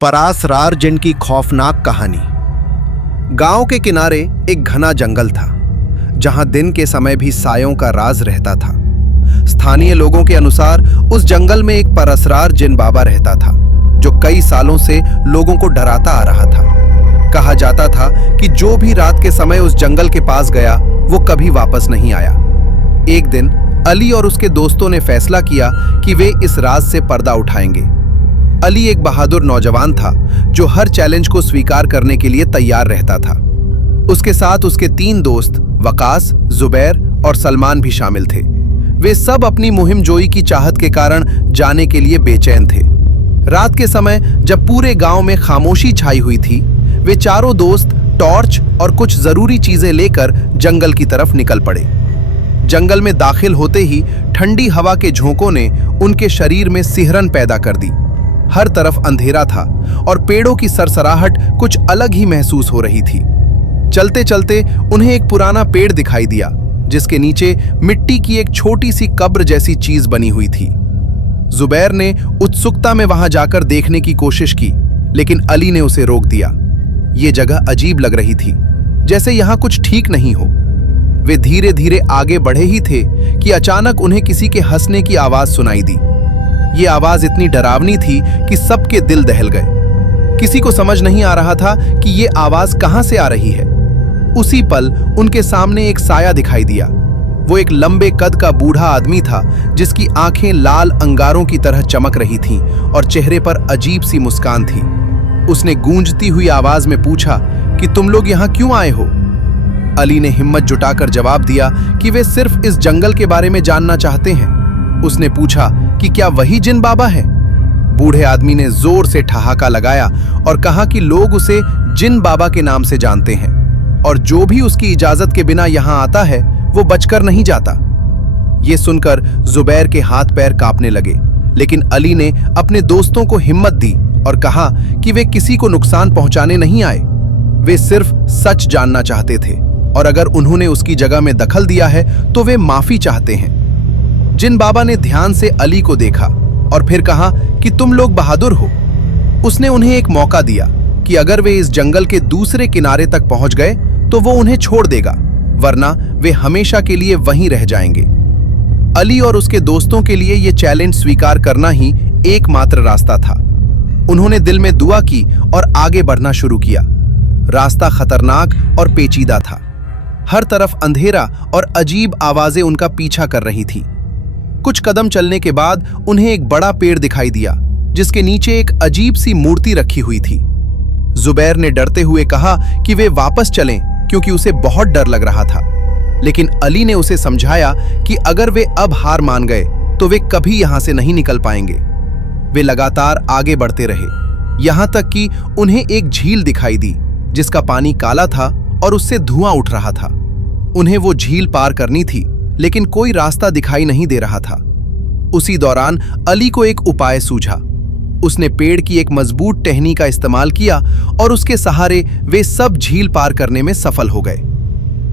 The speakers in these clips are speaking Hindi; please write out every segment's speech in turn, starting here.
परासरार जिन की खौफनाक कहानी। गांव के किनारे एक घना जंगल था जहां दिन के समय भी सायों का राज रहता था। स्थानीय लोगों के अनुसार उस जंगल में एक परासरार जिन बाबा रहता था जो कई सालों से लोगों को डराता आ रहा था। कहा जाता था कि जो भी रात के समय उस जंगल के पास गया वो कभी वापस नहीं आया। एक दिन अली और उसके दोस्तों ने फैसला किया कि वे इस राज से पर्दा उठाएंगे। अली एक बहादुर नौजवान था जो हर चैलेंज को स्वीकार करने के लिए तैयार रहता था। उसके साथ उसके 3 दोस्त वकास, जुबैर और सलमान भी शामिल थे। वे सब अपनी मुहिम जोई की चाहत के कारण जाने के लिए बेचैन थे। रात के समय जब पूरे गांव में खामोशी छाई हुई थी, वे चारों दोस्त टॉर्च और कुछ जरूरी चीजें लेकर जंगल की तरफ निकल पड़े। जंगल में दाखिल होते ही ठंडी हवा के झोंकों ने उनके शरीर में सिहरन पैदा कर दी। हर तरफ अंधेरा था और पेड़ों की सरसराहट कुछ अलग ही महसूस हो रही थी। चलते चलते उन्हें एक पुराना पेड़ दिखाई दिया जिसके नीचे मिट्टी की एक छोटी सी कब्र जैसी चीज बनी हुई थी। जुबैर ने उत्सुकता में वहां जाकर देखने की कोशिश की, लेकिन अली ने उसे रोक दिया। ये जगह अजीब लग रही थी, जैसे यहां कुछ ठीक नहीं हो। वे धीरे धीरे आगे बढ़े ही थे कि अचानक उन्हें किसी के हंसने की आवाज सुनाई दी। ये आवाज इतनी डरावनी थी कि सबके दिल दहल गए। किसी को समझ नहीं आ रहा था कि ये आवाज कहां से आ रही है। उसी पल उनके सामने एक साया दिखाई दिया। वो एक लंबे कद का बूढ़ा आदमी था जिसकी आंखें लाल अंगारों की तरह चमक रही थीं और चेहरे पर अजीब सी मुस्कान थी। उसने गूंजती हुई आवाज में पूछा कि तुम लोग यहाँ क्यों आए हो? अली ने हिम्मत जुटाकर जवाब दिया कि वे सिर्फ इस जंगल के बारे में जानना चाहते हैं। उसने पूछा कि क्या वही जिन बाबा है? बूढ़े आदमी ने जोर से ठहाका लगाया और कहा कि लोग उसे जिन बाबा के नाम से जानते हैं और जो भी उसकी इजाजत के बिना यहां आता है वो बचकर नहीं जाता। ये सुनकर जुबैर के हाथ पैर कांपने लगे, लेकिन अली ने अपने दोस्तों को हिम्मत दी और कहा कि वे किसी को नुकसान पहुंचाने नहीं आए। वे सिर्फ सच जानना चाहते थे और अगर उन्होंने उसकी जगह में दखल दिया है तो वे माफी चाहते हैं। जिन बाबा ने ध्यान से अली को देखा और फिर कहा कि तुम लोग बहादुर हो। उसने उन्हें एक मौका दिया कि अगर वे इस जंगल के दूसरे किनारे तक पहुंच गए तो वो उन्हें छोड़ देगा, वरना वे हमेशा के लिए वहीं रह जाएंगे। अली और उसके दोस्तों के लिए यह चैलेंज स्वीकार करना ही एकमात्र रास्ता था। उन्होंने दिल में दुआ की और आगे बढ़ना शुरू किया। रास्ता खतरनाक और पेचीदा था। हर तरफ अंधेरा और अजीब आवाजें उनका पीछा कर रही थी। कुछ कदम चलने के बाद उन्हें एक बड़ा पेड़ दिखाई दिया जिसके नीचे एक अजीब सी मूर्ति रखी हुई थी। जुबैर ने डरते हुए कहा कि वे वापस चलें क्योंकि उसे बहुत डर लग रहा था, लेकिन अली ने उसे समझाया कि अगर वे अब हार मान गए तो वे कभी यहां से नहीं निकल पाएंगे। वे लगातार आगे बढ़ते रहे, यहां तक कि उन्हें एक झील दिखाई दी जिसका पानी काला था और उससे धुआं उठ रहा था। उन्हें वो झील पार करनी थी, लेकिन कोई रास्ता दिखाई नहीं दे रहा था। उसी दौरान अली को एक उपाय सूझा। उसने पेड़ की एक मजबूत टहनी का इस्तेमाल किया और उसके सहारे वे सब झील पार करने में सफल हो गए।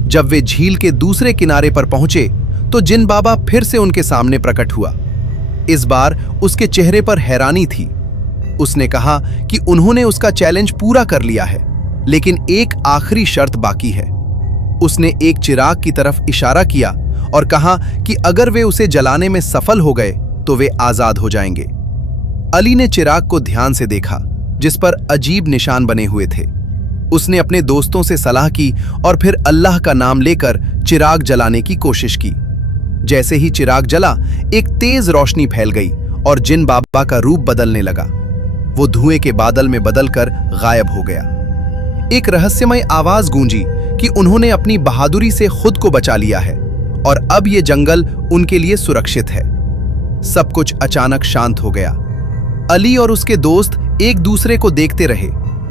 जब वे झील के दूसरे किनारे पर पहुंचे तो जिन बाबा फिर से उनके सामने प्रकट हुआ। इस बार उसके चेहरे पर हैरानी थी। उसने कहा कि उन्होंने उसका चैलेंज पूरा कर लिया है, लेकिन एक आखिरी शर्त बाकी है। उसने एक चिराग की तरफ इशारा किया और कहा कि अगर वे उसे जलाने में सफल हो गए तो वे आजाद हो जाएंगे। अली ने चिराग को ध्यान से देखा जिस पर अजीब निशान बने हुए थे। उसने अपने दोस्तों से सलाह की और फिर अल्लाह का नाम लेकर चिराग जलाने की कोशिश की। जैसे ही चिराग जला, एक तेज रोशनी फैल गई और जिन बाबा का रूप बदलने लगा। वो धुएं के बादल में बदलकर गायब हो गया। एक रहस्यमय आवाज गूंजी कि उन्होंने अपनी बहादुरी से खुद को बचा लिया है और अब ये जंगल उनके लिए सुरक्षित है। सब कुछ अचानक शांत हो गया। अली और उसके दोस्त एक दूसरे को देखते रहे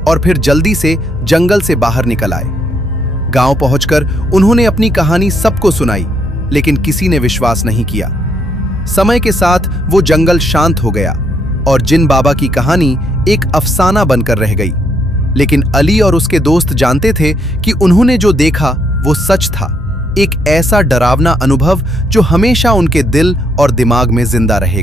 और फिर जल्दी से जंगल से बाहर निकल आए। गांव पहुंचकर उन्होंने अपनी कहानी सबको सुनाई, लेकिन किसी ने विश्वास नहीं किया। समय के साथ वो जंगल शांत हो गया और जिन बाबा की कहानी एक अफसाना बनकर रह गई। लेकिन अली और उसके दोस्त जानते थे कि उन्होंने जो देखा वो सच था, एक ऐसा डरावना अनुभव जो हमेशा उनके दिल और दिमाग में जिंदा रहेगा।